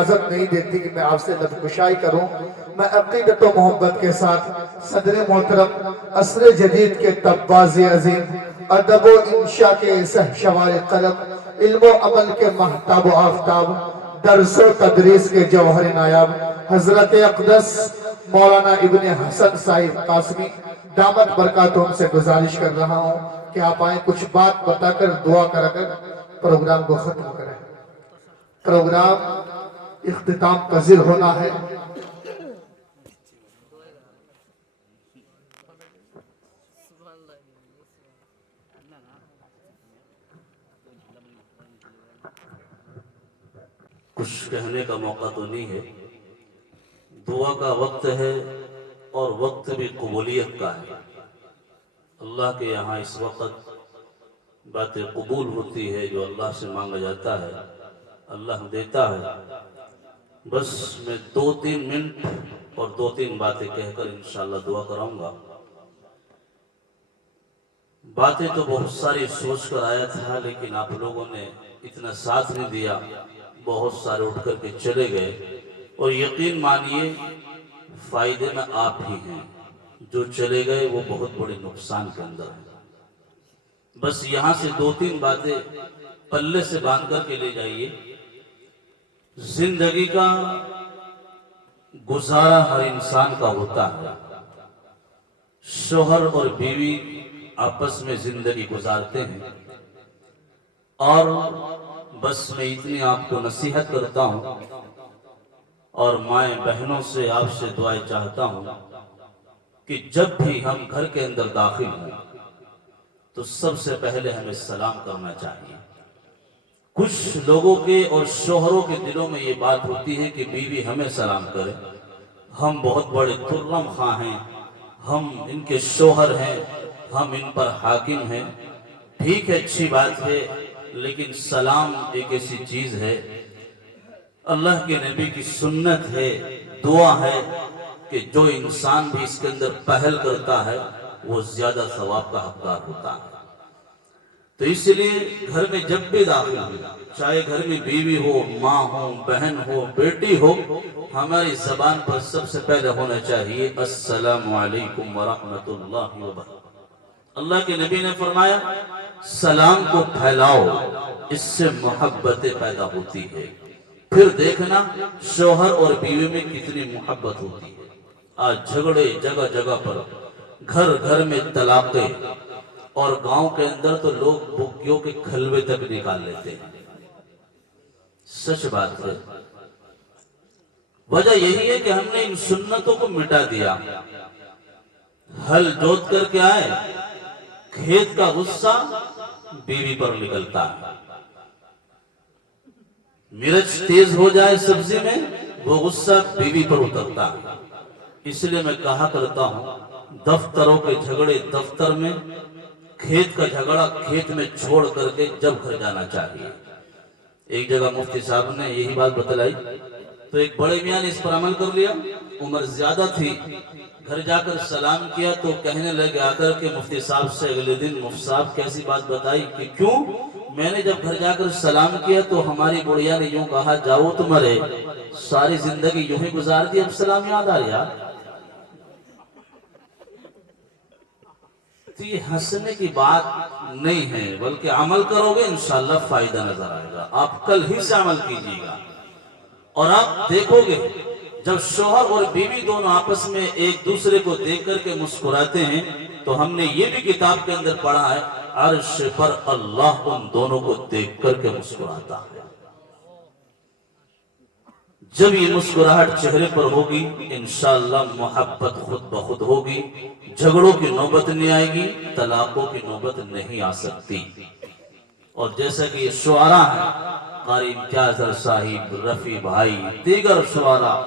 اجازت نہیں دیتی کہ میں آپ سے لب کشائی کروں. میں عقیدت و محبت کے ساتھ صدر محترم عصر جدید کے طباز عظیم، ادب و انشاء کے شہسوار قلم، علم و عمل کے مہتاب و آفتاب، درس و تدریس کے جوہر نایاب حضرت اقدس مولانا ابن حسن صاحب قاسمی دامت برکاتہم سے گزارش کر رہا ہوں کہ آپ آئیں، کچھ بات بتا کر دعا کر پروگرام کو ختم کریں. پروگرام اختتام پذیر ہونا ہے. کچھ کہنے کا موقع تو نہیں ہے، دعا کا وقت ہے اور وقت بھی قبولیت کا ہے. اللہ کے یہاں اس وقت باتیں قبول ہوتی ہے، جو اللہ سے مانگا جاتا ہے اللہ دیتا ہے. بس میں 2-3 منٹ اور 2-3 باتیں کہہ کر انشاءاللہ دعا کراؤں گا. باتیں تو بہت ساری سوچ کر آیا تھا، لیکن آپ لوگوں نے اتنا ساتھ نہیں دیا، بہت سارے اٹھ کر کے چلے گئے. اور یقین مانیے فائدے میں آپ ہی ہیں، جو چلے گئے وہ بہت بڑے نقصان کے اندر ہیں. بس یہاں سے 2-3 باتیں پلے سے باندھ کر کے لے جائیے. زندگی کا گزارا ہر انسان کا ہوتا ہے. شوہر اور بیوی آپس میں زندگی گزارتے ہیں، اور بس میں اتنی آپ کو نصیحت کرتا ہوں اور مائیں بہنوں سے آپ سے دعائیں چاہتا ہوں کہ جب بھی ہم گھر کے اندر داخل ہوں تو سب سے پہلے ہمیں سلام کرنا چاہیے. کچھ لوگوں کے اور شوہروں کے دلوں میں یہ بات ہوتی ہے کہ بیوی ہمیں سلام کرے، ہم بہت بڑے خرم خواہ ہیں، ہم ان کے شوہر ہیں، ہم ان پر حاکم ہیں. ٹھیک ہے، اچھی بات ہے، لیکن سلام ایک ایسی چیز ہے، اللہ کے نبی کی سنت ہے، دعا ہے کہ جو انسان بھی اس کے اندر پہل کرتا ہے وہ زیادہ ثواب کا حقدار ہوتا ہے. تو اس لیے گھر میں جب بھی داخل ہو، چاہے گھر میں بیوی ہو، ماں ہو، بہن ہو، بیٹی ہو، ہماری زبان پر سب سے پہلے ہونا چاہیے السلام علیکم ورحمت اللہ وبرکاتہ. اللہ کے نبی نے فرمایا سلام کو پھیلاؤ، اس سے محبتیں پیدا ہوتی ہے. پھر دیکھنا شوہر اور بیوی میں کتنی محبت ہوتی ہے. آج جھگڑے جگہ جگہ پر، گھر گھر میں طلاقیں، اور گاؤں کے اندر تو لوگ بھوکیوں کے کھلوے تک نکال لیتے ہیں. سچ بات ہے. وجہ یہی ہے کہ ہم نے ان سنتوں کو مٹا دیا. ہل جوت کر کے آئے، کھیت کا غصہ بیوی پر نکلتا ہے. مرچ تیز ہو جائے سبزی میں، وہ غصہ بیوی پر اترتا ہے. اس لیے میں کہا کرتا ہوں دفتروں کے جھگڑے دفتر میں، کھیت کا جھگڑا کھیت میں چھوڑ کر کے جب گھر جانا چاہیے. ایک جگہ مفتی صاحب نے یہی بات بتلائی تو ایک بڑے میاں نے اس پر عمل کر لیا. عمر زیادہ تھی، گھر جا کر سلام کیا تو کہنے لگے آ کر کے مفتی صاحب سے اگلے دن، مفتی صاحب کیسی بات بتائی کہ کیوں؟ میں نے جب گھر جا کر سلام کیا تو ہماری بڑھیا نے یوں کہا جاؤ تمہارے ساری زندگی یوں ہی گزار دی، اب سلام یاد آ گیا. تو یہ ہنسنے کی بات نہیں ہے، بلکہ عمل کرو گے انشاءاللہ فائدہ نظر آئے گا. آپ کل ہی سے عمل کیجیے گا اور آپ دیکھو گے جب شوہر اور بیوی دونوں آپس میں ایک دوسرے کو دیکھ کر کے مسکراتے ہیں تو ہم نے یہ بھی کتاب کے اندر پڑھا ہے عرش پر اللہ ان دونوں کو دیکھ کر کے مسکراتا ہے. جب یہ مسکراہٹ چہرے پر ہوگی انشاءاللہ محبت خود بخود ہوگی، جھگڑوں کی نوبت نہیں آئے گی، طلاقوں کی نوبت نہیں آ سکتی. اور جیسا کہ یہ شعراء ہیں، قاری امتیاز صاحب، رفیع بھائی، دیگر شعراء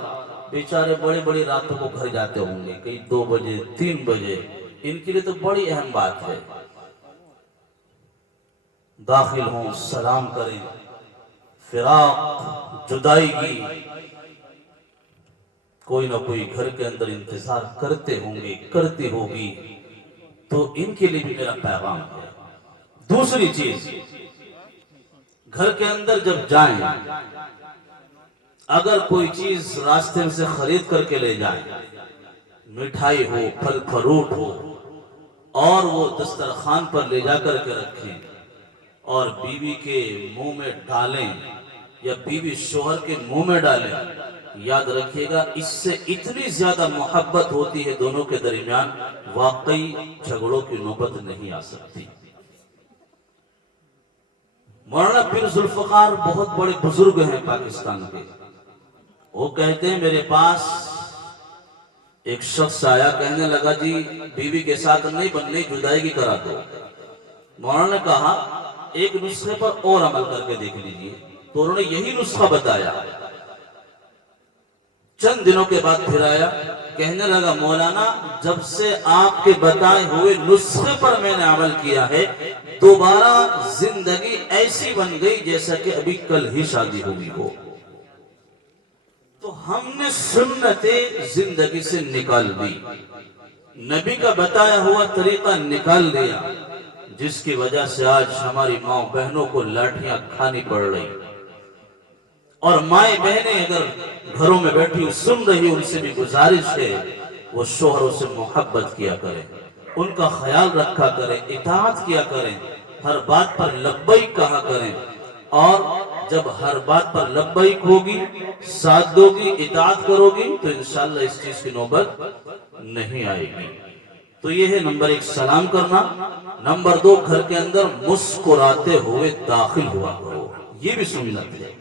بیچارے بڑے بڑی راتوں کو گھر جاتے ہوں گے، کئی 2 بجے 3 بجے. ان کے لیے تو بڑی اہم بات ہے داخل ہوں، سلام کریں. فراق، جدائی کی کوئی نہ کوئی گھر کے اندر انتظار کرتے ہوں گے، کرتی ہوگی، تو ان کے لیے بھی میرا پیغام ہے. دوسری چیز، گھر کے اندر جب جائیں اگر کوئی چیز راستے سے خرید کر کے لے جائیں، مٹھائی ہو، پھل فروٹ ہو، اور وہ دسترخوان پر لے جا کر کے رکھیں اور بیوی کے منہ میں ڈالیں یا بیوی شوہر کے منہ میں ڈالیں، یاد رکھیے گا اس سے اتنی زیادہ محبت ہوتی ہے دونوں کے درمیان، واقعی جھگڑوں کی نوبت نہیں آ سکتی۔ مولانا پیر ذوالفقار بہت بڑے بزرگ ہیں پاکستان کے، وہ کہتے ہیں میرے پاس ایک شخص آیا، کہنے لگا جی بیوی کے ساتھ نہیں بننے، جدائی کی کرا دو۔ مولانا نے کہا ایک نسخے پر اور عمل کر کے دیکھ لیجئے، تو انہوں نے یہی نسخہ بتایا۔ چند دنوں کے بعد پھر آیا، کہنے لگا مولانا جب سے آپ کے بتائے ہوئے نسخے پر میں نے عمل کیا ہے، دوبارہ زندگی ایسی بن گئی جیسا کہ ابھی کل ہی شادی ہوئی ہو۔ تو ہم نے سنت زندگی سے نکال دی، نبی کا بتایا ہوا طریقہ نکال دیا، جس کی وجہ سے آج ہماری ماں بہنوں کو لاٹھیاں کھانی پڑ رہی، اور مائیں بہنیں اگر گھروں میں بیٹھی سن رہی، ان سے بھی گزارش ہے وہ شوہروں سے محبت کیا کریں، ان کا خیال رکھا کریں، اطاعت کیا کریں، ہر بات پر لبیک کہا کریں، اور جب ہر بات پر لبیک ہوگی، ساتھ دو گی، اطاعت کرو گی، تو انشاءاللہ اس چیز کی نوبت نہیں آئے گی۔ تو یہ ہے نمبر 1 سلام کرنا، نمبر 2 گھر کے اندر مسکراتے ہوئے داخل ہوا کرو، یہ بھی سنت ہے۔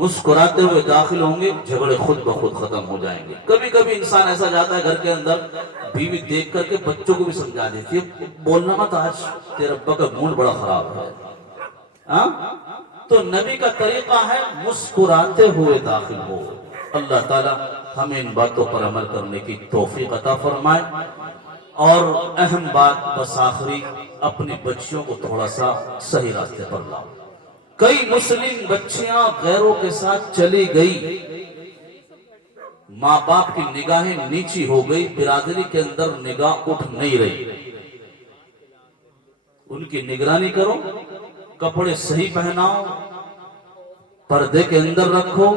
مسکراتے ہوئے داخل ہوں گے، جھگڑے خود بخود ختم ہو جائیں گے۔ کبھی کبھی انسان ایسا جاتا ہے گھر کے اندر، بیوی دیکھ کر کے بچوں کو بھی سمجھا دیتی ہے بولنا مت، آج تیرے ابا کا موڈ بڑا خراب ہے۔ تو نبی کا طریقہ ہے مسکراتے ہوئے داخل ہو۔ اللہ تعالی ہمیں ان باتوں پر عمل کرنے کی توفیق عطا فرمائے۔ اور اہم بات بس آخری، اپنی بچیوں کو تھوڑا سا صحیح راستے پر لاؤ۔ کئی مسلم بچیاں غیروں کے ساتھ چلی گئی، ماں باپ کی نگاہیں نیچی ہو گئی، برادری کے اندر نگاہ اٹھ نہیں رہی۔ ان کی نگرانی کرو، کپڑے صحیح پہناؤ، پردے کے اندر رکھو،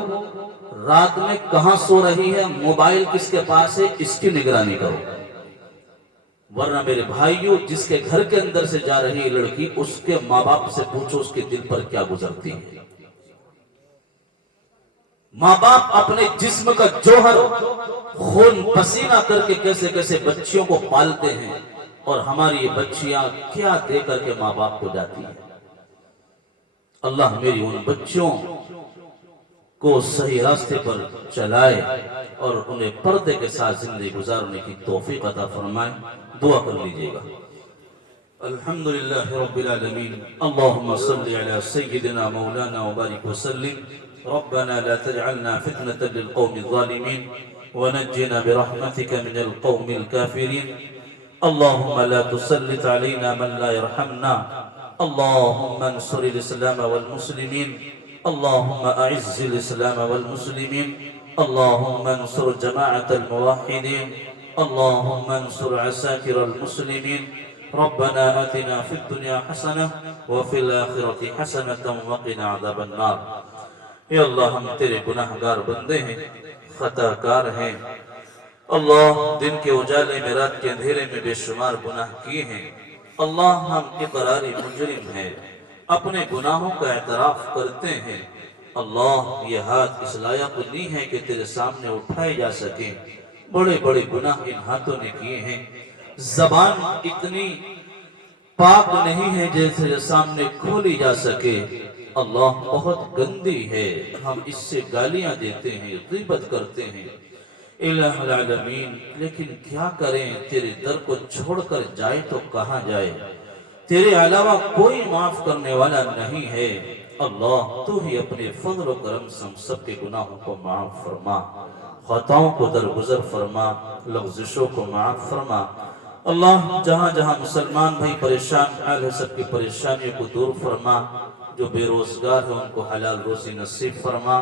رات میں کہاں سو رہی ہے، موبائل کس کے پاس ہے، اس کی نگرانی کرو۔ ورنہ میرے بھائیوں، جس کے گھر کے اندر سے جا رہی ہے لڑکی، اس کے ماں باپ سے پوچھو اس کے دل پر کیا گزرتی ہے۔ ماں باپ اپنے جسم کا جوہر خون پسینہ کر کے کیسے کیسے بچیوں کو پالتے ہیں، اور ہماری یہ بچیاں کیا دے کر کے ماں باپ کو جاتی ہیں۔ اللہ میری ان بچوں کو صحیح راستے پر چلائے اور انہیں پردے کے ساتھ زندگی گزارنے کی توفیق عطا فرمائے۔ دعا کر لیجئے گا۔ الحمدللہ رب العالمین، اللہم صلی علی سیدنا مولانا وبارک وسلم، ربنا لا تجعلنا فتنة للقوم الظالمين ونجنا برحمتك من القوم الكافرين، اللهم لا تسلط علينا من لا يرحمنا، اللهم انصر الإسلام والمسلمين، اللهم أعز الإسلام والمسلمين، اللهم انصر جماعة الموحدين، اللهم انصر عساكر المسلمين، ربنا آتنا في الدنيا حسنة وفي الآخرة حسنة وقنا عذاب النار۔ اے اللہ ہم تیرے گناہ گار بندے ہیں، خطا کار ہیں، اللہ دن کے اجالے میں رات کے اندھیرے میں بے شمار گناہ کیے ہیں، اللہ ہم اقراری مجرم ہیں، اپنے گناہوں کا اعتراف کرتے ہیں، اللہ یہ ہاتھ اس لائق نہیں ہے کہ تیرے سامنے اٹھائے جا سکیں، بڑے بڑے گناہ ان ہاتھوں نے کیے ہیں، زبان اتنی پاک نہیں ہے جیسے سامنے کھولی جا سکے، اللہ بہت گندی ہے، ہم اس سے گالیاں دیتے ہیں، غیبت کرتے ہیں، الہ العالمین، لیکن کیا کریں، تیرے در کو چھوڑ کر جائے تو کہاں جائے، تیرے علاوہ کوئی معاف کرنے والا نہیں ہے، اللہ تو ہی اپنے فضل و کرم سے ہم سب کے گناہوں کو معاف فرما، خطاؤں کو درگزر فرما، لغزشوں کو معاف فرما، اللہ جہاں جہاں مسلمان بھائی پریشان حال ہے، سب کی پریشانیوں کو دور فرما، جو بے روزگار ہیں ان کو حلال روزی نصیب فرما،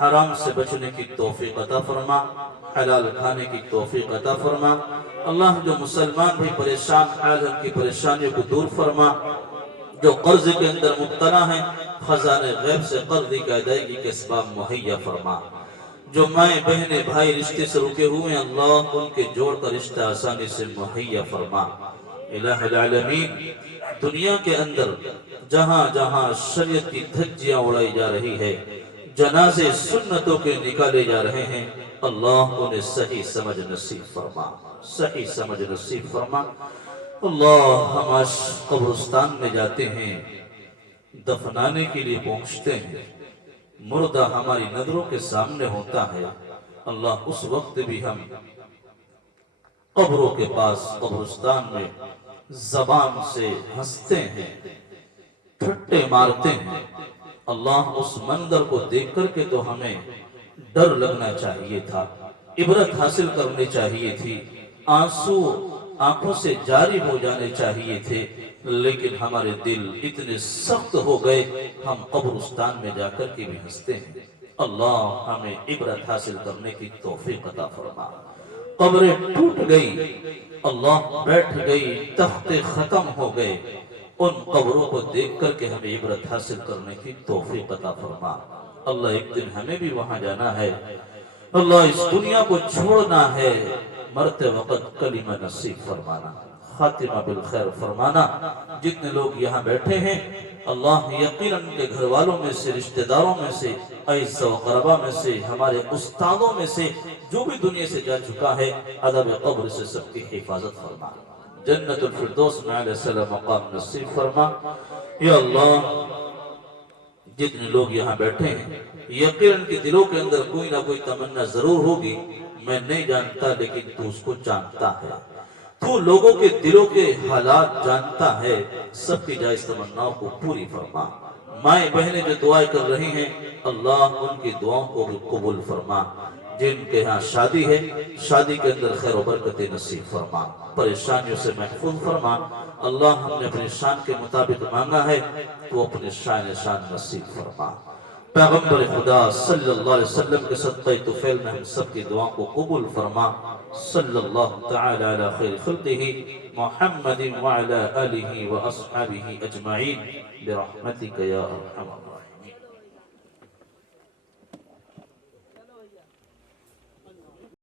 حرام سے بچنے کی توفیق عطا فرما، حلال کھانے کی توفیق عطا فرما، اللہ جو مسلمان بھی پریشان حال ہیں ان کی پریشانیوں کو دور فرما، جو قرض کے اندر مبتلا ہیں خزانے غیب سے قرض کی ادائیگی کے اسباب مہیا فرما۔ جو مائیں بہنیں بھائی رشتے سے رکے ہوئے ہیں اللہ ان کے جوڑ کا رشتہ آسانی سے مہیا فرما۔ الہ العالمین، دنیا کے اندر جہاں جہاں شریعت کی دھجیاں اڑائی جا رہی ہے، جنازے سنتوں کے نکالے جا رہے ہیں، اللہ انہیں صحیح سمجھ نصیب فرما، صحیح سمجھ نصیب فرما۔ اللہ، ہم آج قبرستان میں جاتے ہیں، دفنانے کے لیے پہنچتے ہیں، مردہ ہماری نظروں کے سامنے ہوتا ہے، اللہ اس وقت بھی ہم قبروں کے پاس قبرستان میں زبان سے ہنستے ہیں، ٹھٹے مارتے ہیں۔ اللہ، اس منظر کو دیکھ کر کے تو ہمیں ڈر لگنا چاہیے تھا، عبرت حاصل کرنی چاہیے تھی، آنسو آنکھوں سے جاری ہو جانے چاہیے تھے، لیکن ہمارے دل اتنے سخت ہو گئے، ہم قبرستان میں جا کر کے بھی ہنستے ہیں۔ اللہ، ہمیں عبرت حاصل کرنے کی توفیق عطا فرما۔ قبریں ٹوٹ گئی، اللہ بیٹھ گئی، تختے ختم ہو گئے، ان قبروں کو دیکھ کر کے ہمیں عبرت حاصل کرنے کی توفیق عطا فرما۔ اللہ، ایک دن ہمیں بھی وہاں جانا ہے، اللہ اس دنیا کو چھوڑنا ہے، مرتے وقت کلمہ نصیب فرمانا، خاتمہ بالخیر فرمانا۔ جتنے لوگ یہاں بیٹھے ہیں اللہ یقیناً ان کے گھر والوں میں سے، رشتہ داروں میں سے، اعزا و قربا میں سے، ہمارے استادوں میں سے جو بھی دنیا سے جا چکا ہے، عذاب قبر سے سب کی حفاظت فرما، جنت الفردوس میں علیہ السلام مقام نصیب فرما۔ یا اللہ، جتنے لوگ یہاں بیٹھے ہیں یقیناً کہ دلوں کے اندر کوئی نہ کوئی تمنا ضرور ہوگی، میں نہیں جانتا لیکن تو اس کو جانتا ہے، تو لوگوں کے دلوں کے حالات جانتا ہے، سب کی جائز تمناؤں کو پوری فرما۔ مائیں بہنیں جو دعائیں کر رہی ہیں اللہ ان کی دعاؤں کو بھی قبول فرما، جن کے ہاں شادی ہے شادی کے اندر خیر و برکت نصیب فرما، پریشانیوں سے محفوظ فرما۔ اللہ، ہم نے اپنی شان کے مطابق مانگا ہے تو اپنے شان نصیب فرما۔ پیغمبر خدا صلی اللہ علیہ وسلم کے صدقہ طفیل میں ہم سب کی دعاؤں کو قبول فرما۔ صلی اللہ تعالی علی خیر خلقہ محمد وعلی آلہ واصحابہ اجمعین برحمتک یا ارحم الراحمین۔